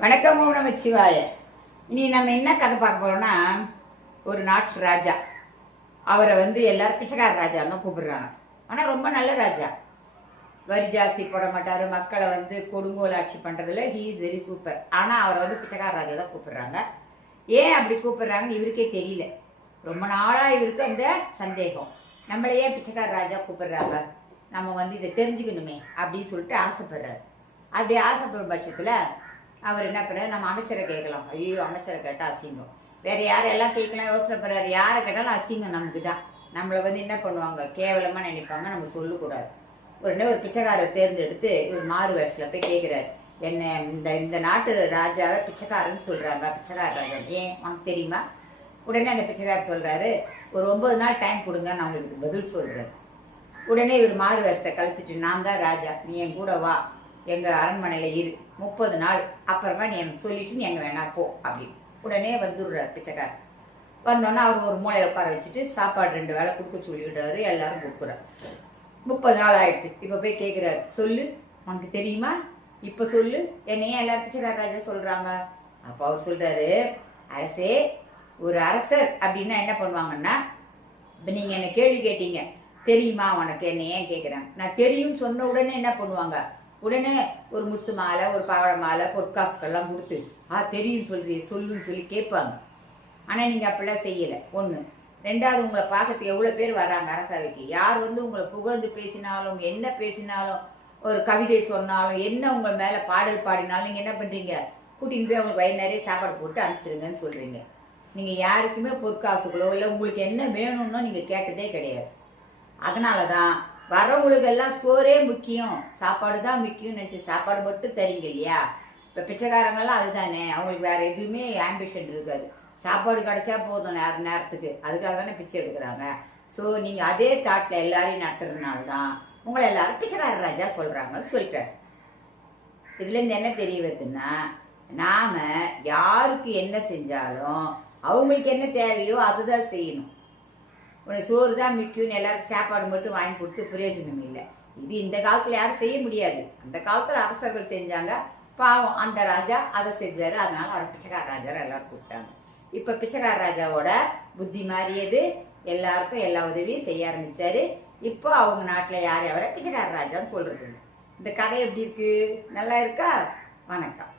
வணக்கம் ஓம் நமச்சிவாய. இனி நம்ம என்ன கதை பார்க்க போறோம்னா, ஒரு நாட்டு ராஜா. அவரை எல்லாரும் பிச்சைக்கார ராஜா தான் கூப்பிடுறாங்க. ஆனால் ரொம்ப நல்ல ராஜா. வரி ஜாஸ்தி போட மாட்டார். மக்களை கொடுங்கோல் ஆட்சி பண்ணுறதுல ஹீ இஸ் வெரி சூப்பர். ஆனால் அவரை பிச்சைக்கார ராஜா தான் கூப்பிடுறாங்க. ஏன் அப்படி கூப்பிடுறாங்கன்னு இவருக்கே தெரியல. ரொம்ப நாளாக இவருக்கு அந்த சந்தேகம், நம்மளே ஏன் பிச்சைக்கார ராஜா கூப்பிடுறாங்க, நம்ம இதை தெரிஞ்சுக்கணுமே அப்படின்னு சொல்லிட்டு ஆசைப்படுறாரு. அப்படி ஆசைப்படும் பட்சத்தில் அவர் என்ன பண்ணுறாரு, நம்ம அமைச்சரை கேட்கலாம். ஐயோ, அமைச்சரை கேட்டால் அசிங்கம். வேறு யாரெல்லாம் கேட்கலாம் யோசனை பண்ணுறாரு. யாரை கேட்டாலும் அசிங்கம் நமக்கு தான். நம்மளை என்ன பண்ணுவாங்க, கேவலமாக நினைப்பாங்க, நம்ம சொல்லக்கூடாது. உடனே ஒரு பிச்சைக்காரரை தேர்ந்தெடுத்து ஒரு மாறு வேஷத்தில் போய் கேட்குறாரு, என்ன இந்த நாட்டு ராஜாவை பிச்சைக்காரன்னு சொல்கிறாங்க, பிச்சைக்கார ராஜா ஏன் உனக்கு தெரியுமா? உடனே அந்த பிச்சைக்காரர் சொல்கிறாரு, ஒரு 9 நாள் டைம் கொடுங்க, நான் உங்களுக்கு பதில் சொல்கிறேன். உடனே இவர் மாறு வேஷத்தை கழிச்சிட்டு, நான் தான் ராஜா, நீ என் கூட வா, எங்கள் அரண்மனையில் இரு 30 நாள், அப்புறமா நீ எனக்கு சொல்லிட்டு நீ எங்கே வேணா போ அப்படின்னு உடனே வந்துடுறார் பிச்சைக்கார். வந்தோன்னா அவர் ஒரு மூலையில் உட்கார வச்சுட்டு சாப்பாடு 2 வேளை கொடுக்க சொல்லிவிடுறாரு. எல்லாரும் கொடுக்குறாரு. 30 நாள் ஆயிடுச்சு. இப்போ போய் கேட்குறாரு, சொல்லு உனக்கு தெரியுமா, இப்போ சொல்லு, என்னையே எல்லாரும் பிச்சைக்கார ராஜா சொல்கிறாங்க. அப்போ அவர் சொல்கிறாரு, அரசே, ஒரு அரசர் அப்படின்னா என்ன பண்ணுவாங்கன்னா, இப்போ நீங்கள் என்னை கேள்வி கேட்டீங்க, தெரியுமா உனக்கு, என்ன ஏன் கேட்குறாங்க. நான் தெரியும்னு சொன்ன உடனே என்ன பண்ணுவாங்க, உடனே ஒரு முத்து மாலை, ஒரு பவழ மாலை, பொற்காசுக்கெல்லாம் கொடுத்து தெரியும் சொல்லுன்னு சொல்லி கேட்பாங்க. ஆனால் நீங்கள் அப்படிலாம் செய்யலை. 1. 2வது, உங்களை பார்க்கறதுக்கு எவ்வளோ பேர் வராங்க அரசவைக்கு. யார் உங்களை புகழ்ந்து பேசினாலும், என்ன பேசினாலும், ஒரு கவிதை சொன்னாலும், என்ன உங்கள் மேலே பாடல் பாடினாலும் நீங்கள் என்ன பண்ணுறீங்க, கூட்டின்னு போய் அவங்களுக்கு வயிறு நிறைய சாப்பாடு போட்டு அனுப்பிச்சிருங்கன்னு சொல்கிறீங்க. நீங்கள் யாருக்குமே பொற்காசுகளோ இல்லை உங்களுக்கு என்ன வேணும்னோ நீங்கள் கேட்டதே கிடையாது. அதனால தான் வரவங்களுக்கு எல்லாம் சோறே முக்கியம், சாப்பாடு தான் முக்கியம் நினச்சி சாப்பாடு மட்டும் தரீங்க இல்லையா. இப்போ பிச்சைக்காரங்கெல்லாம் அதுதானே, அவங்களுக்கு வேறு எதுவுமே ஆம்பிஷன் இருக்காது, சாப்பாடு கிடைச்சா போதும் நேரத்துக்கு, அதுக்காக தானே பிச்சை எடுக்கிறாங்க. ஸோ நீங்கள் அதே தாட்டில் எல்லாரையும் நடத்துறதுனால தான் உங்களை எல்லாரும் பிச்சைக்கார ராஜா சொல்கிறாங்கன்னு சொல்லிட்டார். இதுலேருந்து என்ன தெரிய வருதுன்னா, நாம் யாருக்கு என்ன செஞ்சாலும் அவங்களுக்கு என்ன தேவையோ அதுதான் செய்யணும். உனக்கு சோறு தான் முக்கியம்னு எல்லாருக்கும் சாப்பாடு மட்டும் வாங்கி கொடுத்து பிரயோஜனம் இல்லை. இது இந்த காலத்தில் யாரும் செய்ய முடியாது. அந்த காலத்தில் அரசர்கள் செஞ்சாங்க, பாவம் அந்த ராஜா அதை செஞ்சார். அதனால அவர் பிச்சைக்கார ராஜா எல்லாரும் கூப்பிட்டாங்க. இப்போ பிச்சைக்கார ராஜாவோட புத்தி மாறியது, எல்லாருக்கும் எல்லா உதவியும் செய்ய ஆரம்பித்தார். இப்போ அவங்க நாட்டில் யார் அவரை பிச்சைக்கார ராஜான்னு சொல்கிறது. இந்த கதை எப்படி இருக்கு, நல்லா இருக்கா? வணக்கம்.